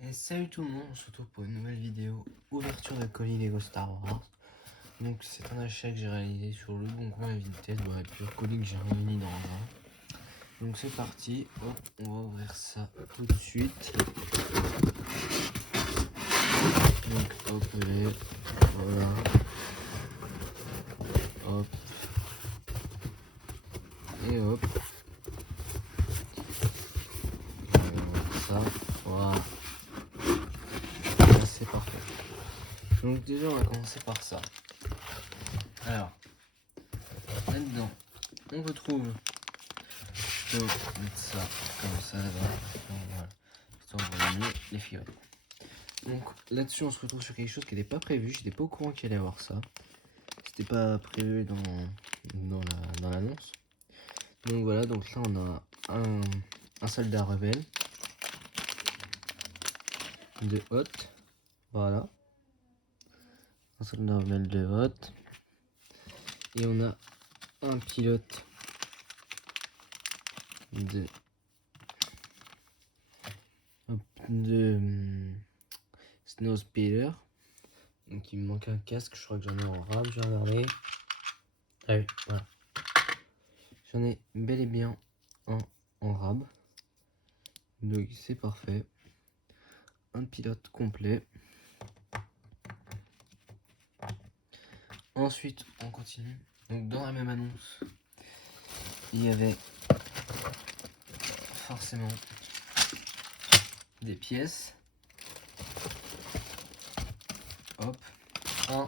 Et salut tout le monde, on se retrouve pour une nouvelle vidéo ouverture de colis Lego Star Wars. Donc c'est un achat que j'ai réalisé sur le bon coin et Vinted, ouais, plusieurs colis que j'ai réunis dans un. Donc c'est parti, hop, on va ouvrir ça tout de suite. Donc hop, allez, voilà, hop, et hop. On va ouvrir ça, voilà, c'est parfait. Donc déjà on va commencer par ça. Alors, là-dedans, on retrouve, je peux mettre ça comme ça là-bas, voilà, histoire de voir mieux les figurines. Donc là-dessus on se retrouve sur quelque chose qui n'était pas prévu, j'étais pas au courant qu'il allait y avoir ça. C'était pas prévu dans l'annonce. Donc voilà, donc là on a un soldat rebelle de Hoth. Voilà. Un soldat rebelle de Hoth. Et on a un pilote de Snowspeeder. Donc il me manque un casque, je crois que j'en ai en rab, j'ai regardé. Ah oui, voilà. J'en ai bel et bien un en rab. Donc c'est parfait. Un pilote complet. Ensuite on continue. Donc dans la même annonce, il y avait forcément des pièces. Hop, un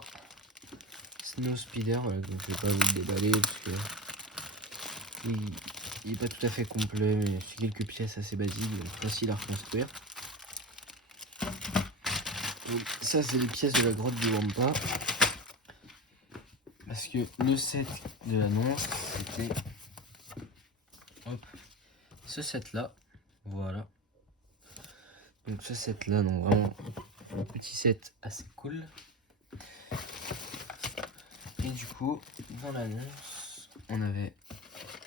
Snowspeeder, voilà, donc je vais pas vous le déballer parce que il est pas tout à fait complet, mais c'est quelques pièces assez basiques, donc facile à reconstruire. Donc ça c'est les pièces de la grotte du Wampa. Parce que le set de l'annonce c'était ce set là. Voilà. Donc ce set là, donc vraiment un petit set assez cool. Et du coup, dans l'annonce, on avait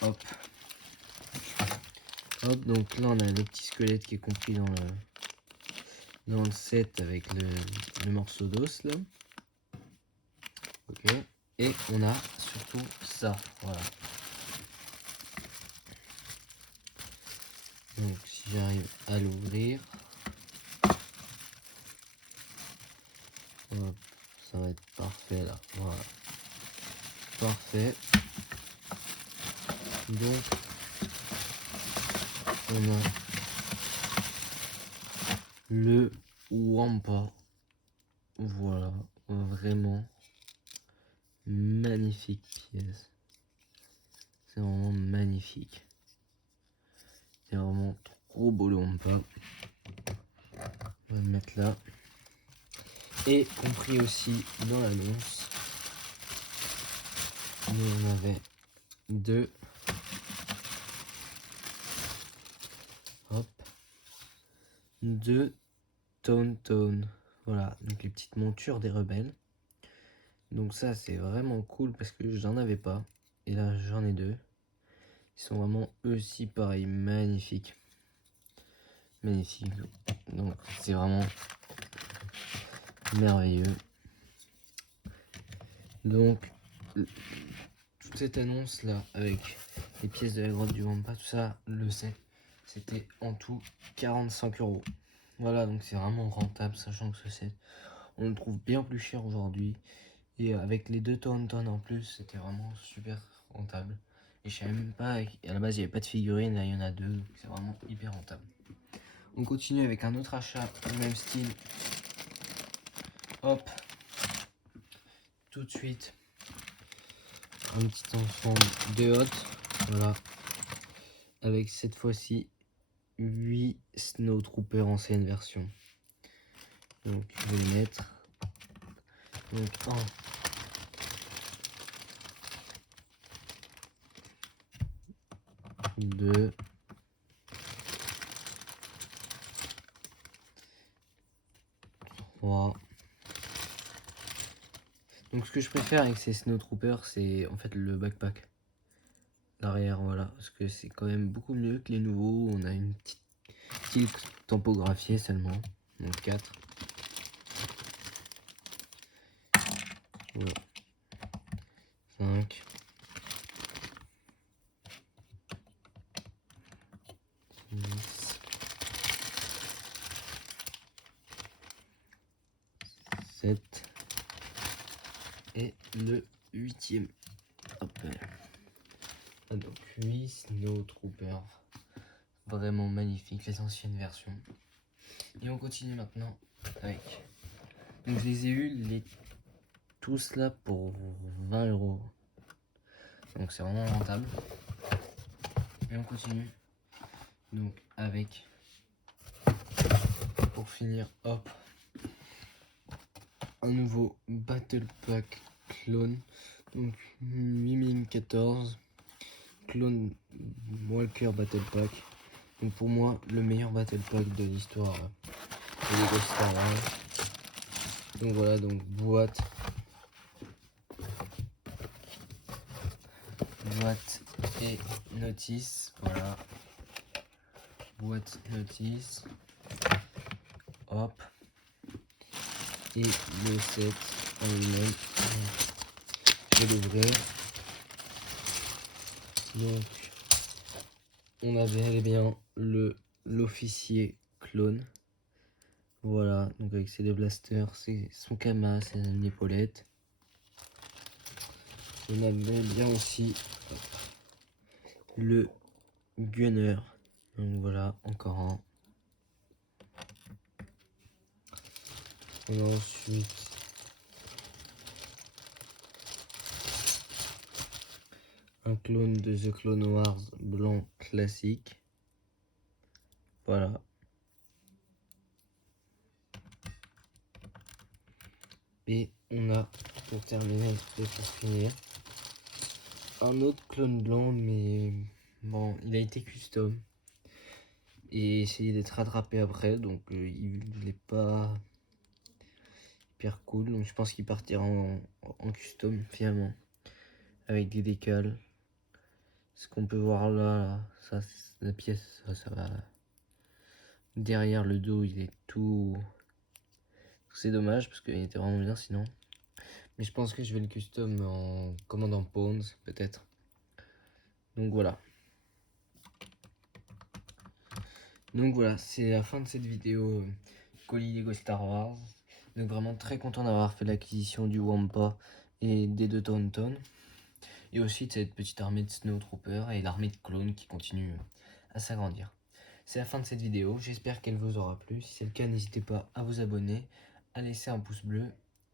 hop, donc là on a le petit squelette qui est compris dans le set avec le morceau d'os là. Ok. Et on a surtout ça, voilà. Donc si j'arrive à l'ouvrir, hop, ça va être parfait là, voilà. Parfait. Donc on a le Wampa. Voilà, vraiment magnifique pièce. C'est vraiment magnifique. C'est vraiment trop beau le Wampa. On va le mettre là. Et compris aussi dans l'annonce, nous on avait deux. Hop. Deux Tauntaun. Voilà, donc les petites montures des rebelles. Donc ça c'est vraiment cool parce que j'en avais pas. Et là j'en ai deux. Ils sont vraiment eux aussi pareil, magnifiques. Magnifiques. Donc c'est vraiment merveilleux. Donc toute cette annonce là avec les pièces de la grotte du Wampa, tout ça, le set, c'était en tout 45 €. Voilà, donc c'est vraiment rentable, sachant que ce set, on le trouve bien plus cher aujourd'hui. Et avec les deux Tauntaun en plus, c'était vraiment super rentable. Et je savais même pas, à la base il n'y avait pas de figurines, là il y en a deux, donc c'est vraiment hyper rentable. On continue avec un autre achat du même style. Hop, tout de suite, un petit enfant de Hoth, voilà, avec cette fois-ci 8 Snowtroopers ancienne version. Donc je vais le mettre. Donc 1, 2, 3. Donc ce que je préfère avec ces Snowtroopers, c'est en fait le backpack. L'arrière, voilà, parce que c'est quand même beaucoup mieux que les nouveaux. On a une petite tilque tampographiée seulement. Donc 4. Voilà. 5. 6. 7. Et le 8e. Hop. Ah, donc 8 Snowtroopers. Vraiment magnifique, les anciennes versions. Et on continue maintenant avec. Donc je les ai eu tous là pour 20 €. Donc c'est vraiment rentable. Et on continue. Donc avec. Pour finir, hop. Un nouveau Battle Pack clone. Donc 8014. Clone Walker Battle Pack. Donc pour moi, le meilleur Battle Pack de l'histoire de Lego Star Wars. Donc voilà, donc boîte et notice, voilà, boîte notice, hop, et le set en lui-même. Je vais l'ouvrir. Donc on a bel et bien l'officier clone. Voilà, donc avec ses deux blasters, c'est son Kama, c'est une épaulette. On a bel et bien aussi le Gunner. Donc voilà, encore un. On a ensuite un clone de The Clone Wars blanc classique. Voilà. Et on a, pour terminer et pour finir, un autre clone blanc, mais bon, il a été custom. Et essayé d'être rattrapé après, donc il n'est pas hyper cool. Donc je pense qu'il partira en custom finalement, avec des décals. Ce qu'on peut voir là, ça, la pièce, ça va. Derrière le dos, il est tout. C'est dommage parce qu'il était vraiment bien sinon. Mais je pense que je vais le custom en commandant Pawns, peut-être. Donc voilà. Donc voilà, c'est la fin de cette vidéo colis Lego Star Wars. Donc vraiment très content d'avoir fait l'acquisition du Wampa et des deux Tauntaun. Et aussi de cette petite armée de Snowtroopers et l'armée de clones qui continue à s'agrandir. C'est la fin de cette vidéo, j'espère qu'elle vous aura plu. Si c'est le cas, n'hésitez pas à vous abonner, à laisser un pouce bleu.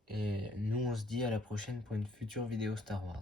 Et nous on se dit à la prochaine pour une future vidéo Star Wars.